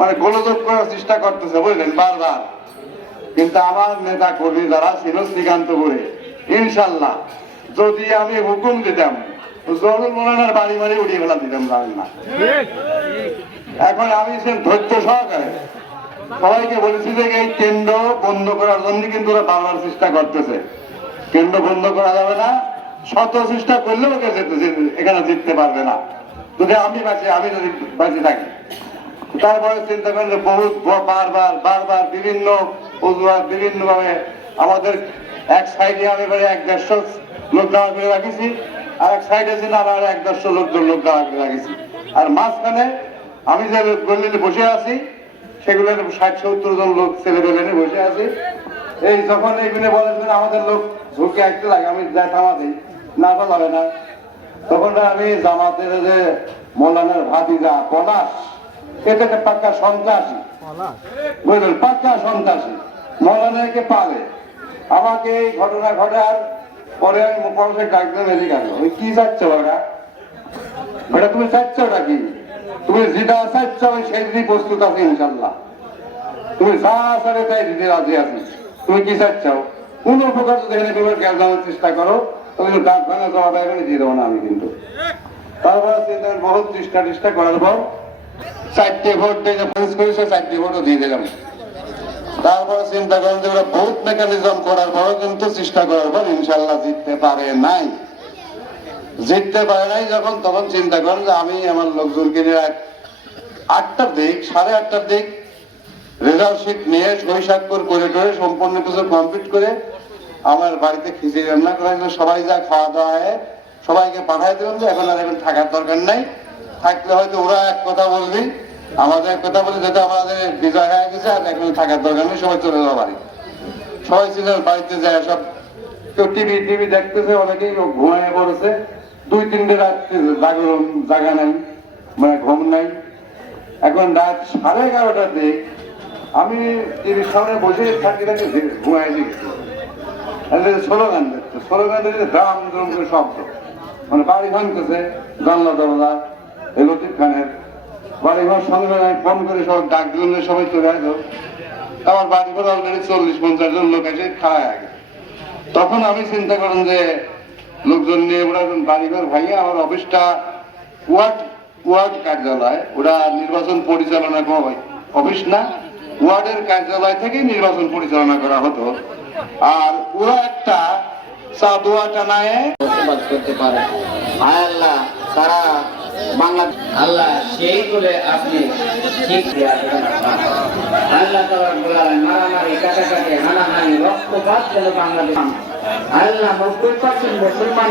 মানে গোলযোগ করার চেষ্টা করতেছে বুঝলেন বারবার। কিন্তু আমার নেতা কর্মী যারা ছিল শ্রীকান্তপুরে, ইনশাল্লাহ যদি আমি হুকুম দিতাম জহুরুল মৌলানার বাড়ি বাড়ি উড়িয়ে ফেলা দিতাম জানেন না। এখন আমি ধৈর্য সহকারে সবাইকে বলেছি যে এই কেন্দ্র বন্ধ করার জন্য কিন্তু ওরা বাংলার চেষ্টা করতেছে। কেন্দ্র বন্ধ করা যাবে না, শত চেষ্টা করলেও এখানে জিততে পারবে না যদি আমি যদি বাঁচে থাকি। তারপরে চিন্তা করেন যে বহুত বারবার বারবার বিভিন্ন অজুহাত বিভিন্ন ভাবে আমাদের এক সাইডে আমি 1-150 লোক দাঁড়া করে রাখিছি, আর এক সাইডে ছিল আমার 1-150 লোক দাঁড়া করে রাখিছি, আর মাঝখানে আমি যে গলিতে বসে আছি সেগুলো 60-70 জন লোক ছেলেপেলে নিয়ে বসে আছি। এই যখন এইগুলো বলেছেন আমাদের লোক ঝুঁকে আসতে লাগে, আমি যা থামা দিই না তো যাবে না, তখন আমি জামাতের যে মৌলানার ভাতিজা পলাশ, এটা একটা পাক্কা সন্ত্রাসী বুঝলেন, পাক্কা সন্ত্রাসী মৌলানাকে পালে। আমাকে এই ঘটনা ঘটার পরে আমি পরশে ডাকলাম এদিকে আসলো, ওই কি চাচ্ছ ওটা, ওটা তুমি চাচ্ছ ওটা কি, তুমি যেটা চাচ্ছ আমি সেদিনই প্রস্তুত আছি ইনশাল্লাহ, তুমি যা আসারে তাই দিতে রাজি আছি, তুমি কি চাচ্ছ কোন উপকার যদি এখানে তুমি গ্যাস দেওয়ার চেষ্টা করো তুমি ডাক ভাঙা জবাব এখনই দিয়ে দেবো না আমি কিন্তু। তারপরে চিন্তা বহুত চেষ্টা করার পর 4টে ভোট দিয়ে পাস করেছে, 4টে ভোটও দিয়ে দিলাম। তারপরে চিন্তা করেন যে ওরা বহুত মেকানিজম করার পরও কিন্তু চেষ্টা করার পর ইনশাল্লাহ জিততে পারে নাই। যখন তখন চিন্তা করেন যে আমি আমার লোকজনকে নিয়ে 8টার দিক 8:30টার দিক রেজাল্ট শিট নিয়ে সই স্বাক্ষর করে টোরে সম্পূর্ণ কিছু কমপ্লিট করে আমার বাড়িতে খিচুড়ি রান্না করা, সবাই যা খাওয়া দাওয়া হয় সবাইকে পাঠাই দিলাম যে এখন আর এখন থাকার দরকার নাই, থাকলে হয়তো ওরা এক কথা বলবি আমাদের এক কথা বলে যেটা আমাদের বিজয় হয়ে গেছে, আর এখন থাকার দরকার নেই, সবাই চলে যাওয়া বাড়ি। সবাই ছিল বাড়িতে যায়, সব কেউ টিভি দেখতেছে, অনেকেই ঘুমায় পড়েছে, 2-3টে রাত্রে জাগা নাই, মানে ঘুম নাই। এখন রাত 11:30টার দিক আমি টিভির সামনে বসে থাকি ঘুমায় গেছি, স্লোগান দেখছে, স্লোগান দেখছে দাম দম করে শব্দ, মানে বাড়ি ভাঙতেছে, জানলা দরজা এই লতিফ খানের বাড়ি ঘর সঙ্গে আমি ফোন করে সব ডাক দিলাম সবাই চলে আসো। আমার বাড়ি ঘর অলরেডি 40-50 জন লোক এসে খাওয়া আগে। তখন আমি চিন্তা করেন যে লোকজন নিয়ে ওরা বাড়ি ঘর ভাঙিয়ে আমার অফিসটা ওয়ার্ড কার্যালয়, ওরা নির্বাচন পরিচালনা অফিস না, ওয়ার্ডের কার্যালয় থেকে নির্বাচন পরিচালনা করা হতো। আর ওরা একটা চাঁদোয়া টানায় বসবাস করতে পারে। আল্লাহ তারা বাংলা আল্লাহ সেই বলে আপনি ঠিক আল্লাহ মারামারি কাটাকাটি হানাহানি রক্তপাত যেন বাংলাদেশ আল্লাহ 90% মুসলমান,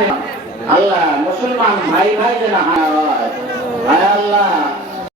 আল্লাহ মুসলমান ভাই যেন আল্লাহ